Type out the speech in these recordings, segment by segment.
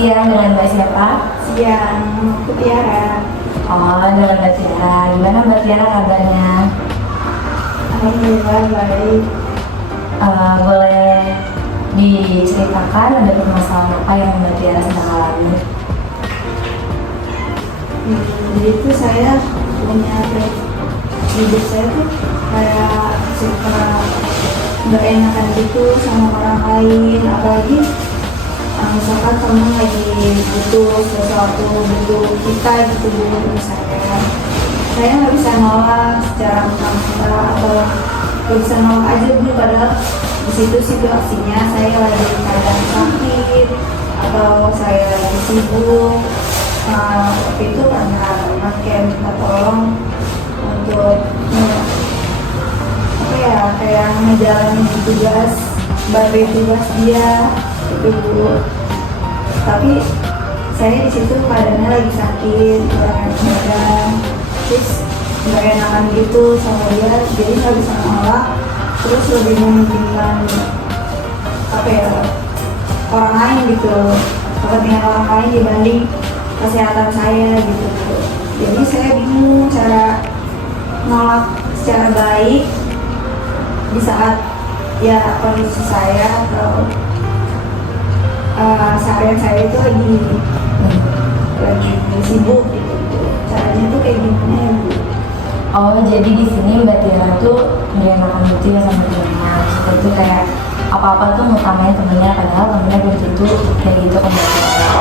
siang dengan Mbak siapa? Siang, aku Tiara. Oh, dengan Mbak Tiara. Gimana Mbak Tiara kabarnya? Alhamdulillah baik. Boleh diceritakan ada permasalahan apa yang Mbak Tiara sedang alami? Jadi itu saya punya hidup saya tuh kayak suka nggak enakan gitu sama orang lain, apalagi misalkan teman lagi butuh sesuatu, butuh kita gitu butuh saya nggak bisa nolak secara mentah-mentah atau nggak bisa nolak aja dulu, padahal di situ situasinya saya lagi keadaan sakit atau saya lagi sibuk. Waktu itu karena teman kayak minta tolong untuk kayak ngejalanin tugas, sebagai tugas dia itu. Tapi saya di situ keadaannya lagi sakit, kurang badan, terus nggak enakan gitu sama dia, jadi nggak bisa nolak, terus lebih mementingkan orang lain gitu, kepentingan orang lain dibanding kesehatan saya gitu. Jadi saya bingung cara nolak secara baik di saat ya kondisi saya atau seharian saya itu lagi sibuk gitu. Caranya tuh kayak gimana ya Bu? Oh, jadi di sini Mbak Tiara tuh nggak enakan gitu ya sama temennya. Seperti kayak apa-apa tuh ngutamain temennya, padahal temennya belum tentu kayak gitu ke Mbak Tiara.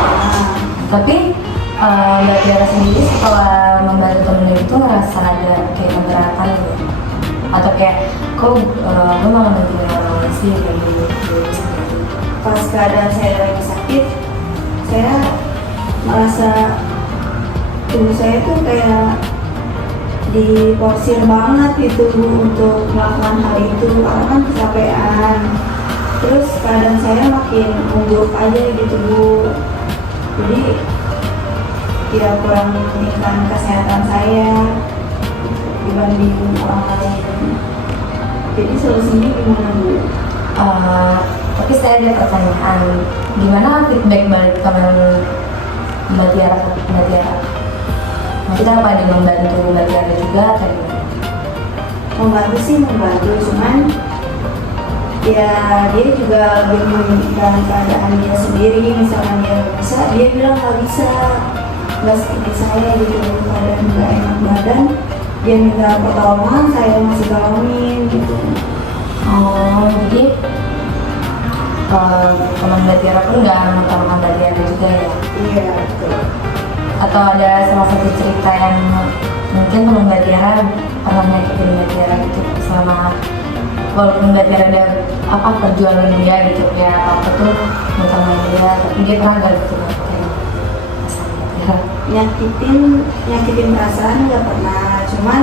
Tapi Mbak Tiara sendiri setelah membantu temennya itu ngerasa ada kayak keberatan gitu? Atau kayak kok gue malah bantuin orang lain sih kayak gitu? Pas keadaan saya lagi sakit, saya merasa tubuh saya tuh kayak diporsir banget gitu untuk melakukan hal itu, karena kan kecapean. Terus keadaan saya makin memburuk aja gitu Bu. Jadi ya kurang mementingkan kesehatan saya dibanding orang lain. Jadi solusinya gimana Bu? Tapi saya ada pertanyaan, gimana feedback balik teman Mbak Tiara? Maksudnya apa dia membantu Mbak Tiara juga atau gimana? Membantu sih membantu, cuman ya dia juga lebih memikirkan keadaan dia sendiri. Misalkan dia nggak bisa, dia bilang nggak bisa, nggak seperti saya gitu, keadaan nggak enak badan, dia minta pertolongan, saya masih tolongin gitu. Oh, jadi teman Mbak Tiara pun nggak mengutamakan Mbak Tiara juga ya? Iya betul. Atau ada salah satu cerita yang mungkin teman Mbak Tiara pernah nyakitin Mbak Tiara gitu selama, walaupun Mbak Tiara ada perjuangan dia gitu ya, apa tuh ngutamain dia, tapi dia pernah nggak gitu kayak nyakitin perasaan nggak pernah, cuman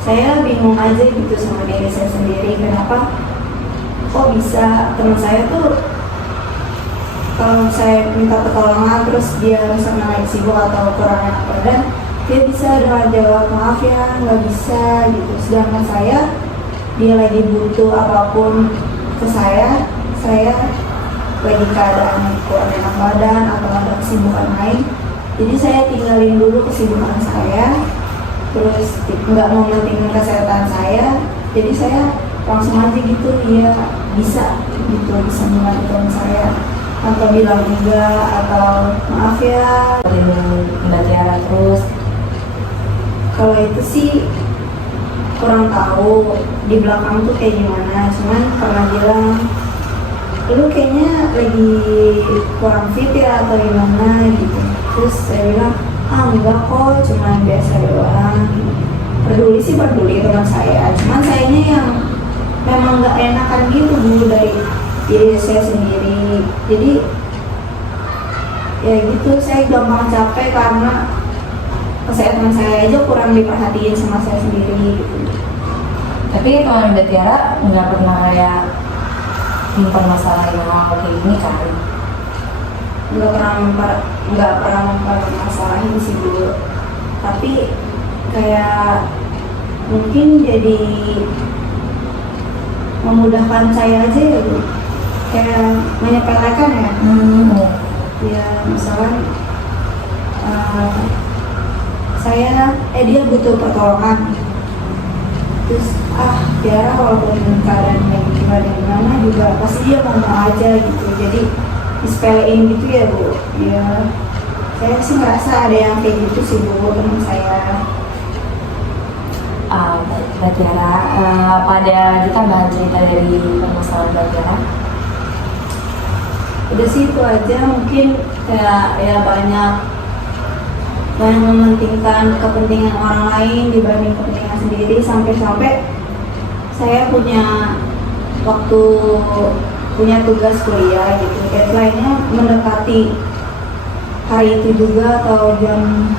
saya bingung aja gitu sama diri saya sendiri, kenapa kok bisa teman saya tuh kalau saya minta pertolongan terus dia misalnya lagi sibuk atau kurang enak badan, dia bisa dengan jawab maaf ya nggak bisa gitu, sedangkan dia lagi butuh apapun ke saya lagi keadaan kurang enak badan atau ada kesibukan lain, jadi saya tinggalin dulu kesibukan saya, terus nggak mau mementingkan kesehatan saya, jadi saya langsung aja gitu ya bisa membantu saya tanpa bilang enggak atau maaf ya. Mbak Tiara terus Kalau itu sih kurang tahu di belakang tuh kayak gimana, cuman pernah bilang lu kayaknya lagi kurang fit ya atau gimana gitu, terus saya bilang enggak kok, cuman biasa doang. Peduli teman saya, cuman sayanya yang memang nggak enakan gitu Bu dari diri saya sendiri. Jadi ya gitu, saya gampang capek karena kesehatan saya aja kurang diperhatiin sama saya sendiri gitu. Tapi teman Mbak Tiara nggak pernah kayak nyimpan masalah yang kayak gini kan? Nggak pernah mempermasalahin sih Bu, tapi kayak mungkin jadi memudahkan saya aja ya Bu, kayak menyepelekan ya. Ya misalkan dia butuh pertolongan, terus Tiara walaupun keadaan kayak gimana juga pasti dia mau aja gitu, jadi disepelein gitu ya Bu. Ya saya sih ngerasa ada yang kayak gitu sih Bu, teman saya. Mbak Tiara, pada kita bahas cerita dari permasalahan Mbak Tiara. Udah sih itu aja, mungkin kayak ya banyak mementingkan kepentingan orang lain dibanding kepentingan sendiri, sampai saya punya tugas kuliah gitu, deadline-nya mendekati hari itu juga atau jam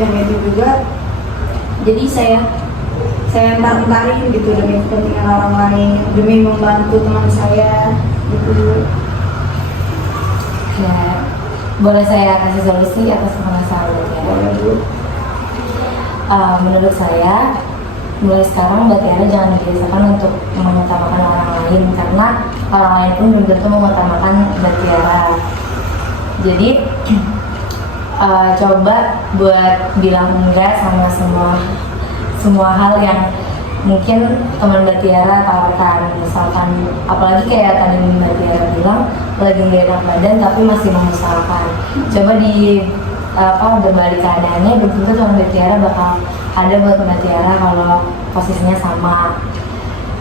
itu juga, jadi saya entar-entarin gitu demi kepentingan orang lain, demi membantu teman saya gitu. Ya, boleh saya kasih solusi atas permasalahan Mbak Tiara? Menurut saya, mulai sekarang Mbak Tiara jangan dibiasakan untuk mengutamakan orang lain, karena orang lain pun belum tentu mengutamakan Mbak Tiara. Jadi coba buat bilang enggak sama semua hal yang mungkin teman Mbak Tiara tawarkan. Misalkan, apalagi kayak tadi Mbak Tiara bilang lagi nggak enak badan tapi masih mengusahakan. Coba berbalik keadaannya, belum tentu teman Mbak Tiara bakal ada buat Mbak Tiara kalau posisinya sama.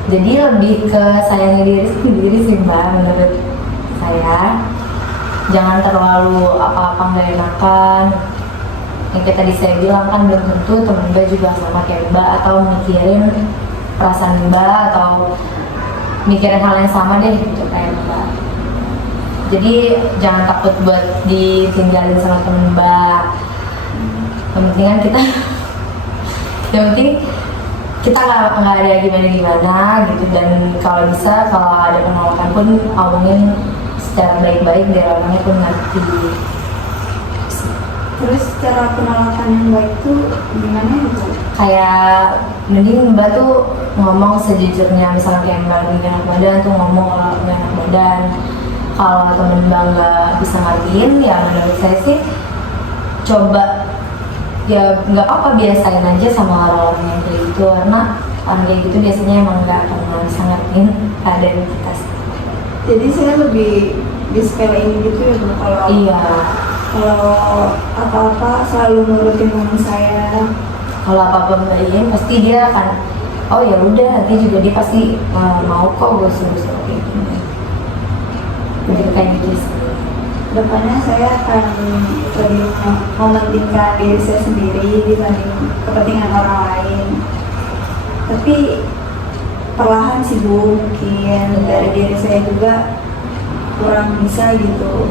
Jadi lebih ke sayangi diri sendiri sih Mbak, menurut saya. Jangan terlalu apa-apa nggak enakan. Yang kayak tadi saya bilang kan belum tentu teman Mbak juga sama kayak Mbak, atau mikirin perasaan Mbak, atau mikirin hal yang sama deh gitu kayak Mbak. Jadi jangan takut buat ditinggalin sama temen Mbak. Yang penting kan kita nggak ada gimana gitu, dan kalau bisa kalau ada penolakan pun omongin secara baik-baik biar orangnya pun ngerti. Terus cara penolakan yang baik itu gimana gitu? Kayak mending Mbak tuh ngomong sejujurnya, misalnya kayak Mbak lagi enak badan tuh ngomong kalau nggak enak badan. Kalau temen Mbak nggak bisa ngertiin, ya menurut saya sih coba ya nggak apa-apa, biasain aja sama orang-orang yang kayak gitu, karena orang kayak gitu biasanya emang nggak akan bisa ngertiin keadaan kita. Jadi saya lebih disepelein gitu ya Bu, kalau Iya. Kalau apa-apa selalu nurutin teman saya. Kalau apa-apa Mbak Iin pasti dia akan, oh ya udah, nanti juga dia pasti mau kok gue suruh seperti itu. Jadi kayak gitu sih. Depannya saya akan lebih mementingkan diri saya sendiri dibanding kepentingan orang lain. Tapi perlahan sih Bu, mungkin dari diri saya juga kurang bisa gitu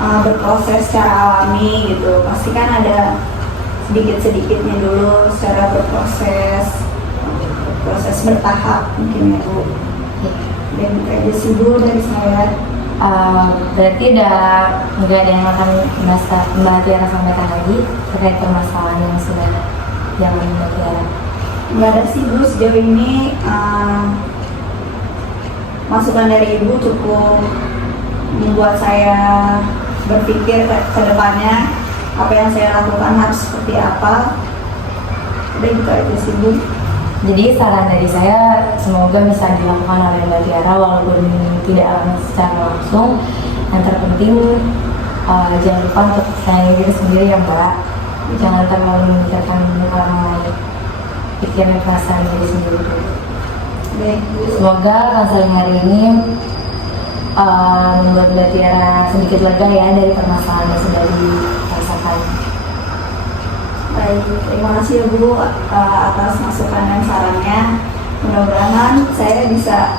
berproses secara alami gitu. Pasti kan ada sedikit-sedikitnya dulu secara proses bertahap mungkin ya Bu. Dan itu aja sih Bu dari saya. Berarti udah nggak ada yang akan Mbak Tiara sampaikan lagi terkait permasalahan yang sudah dialami Mbak Tiara? Nggak ada sih Bu, sejauh ini masukan dari Ibu cukup membuat saya berpikir ke depannya apa yang saya lakukan harus seperti apa. Udah gitu aja sih Bu. Jadi saran dari saya semoga bisa dilakukan oleh Mbak Tiara walaupun tidak secara langsung. Yang terpenting jangan lupa untuk sayangi diri sendiri ya Mbak. Jangan terlalu memikirkan orang lain, pikirin perasaan diri sendiri dulu. Semoga konseling hari ini membuat Mbak Tiara sedikit lega ya dari permasalahan yang sudah dirasakan. Baik, terima kasih ya Bu atas masukan dan sarannya. Mudah-mudahan saya bisa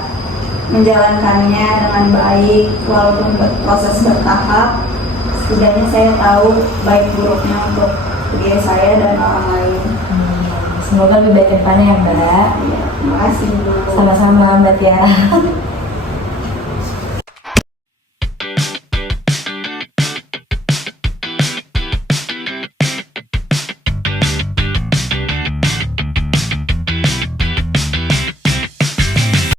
menjalankannya dengan baik walaupun proses bertahap. Setidaknya saya tahu baik buruknya untuk diri saya dan orang lain. Semoga lebih baik ke depannya ya Mbak. Ya, terima kasih Bu. Sama-sama Mbak Tiara.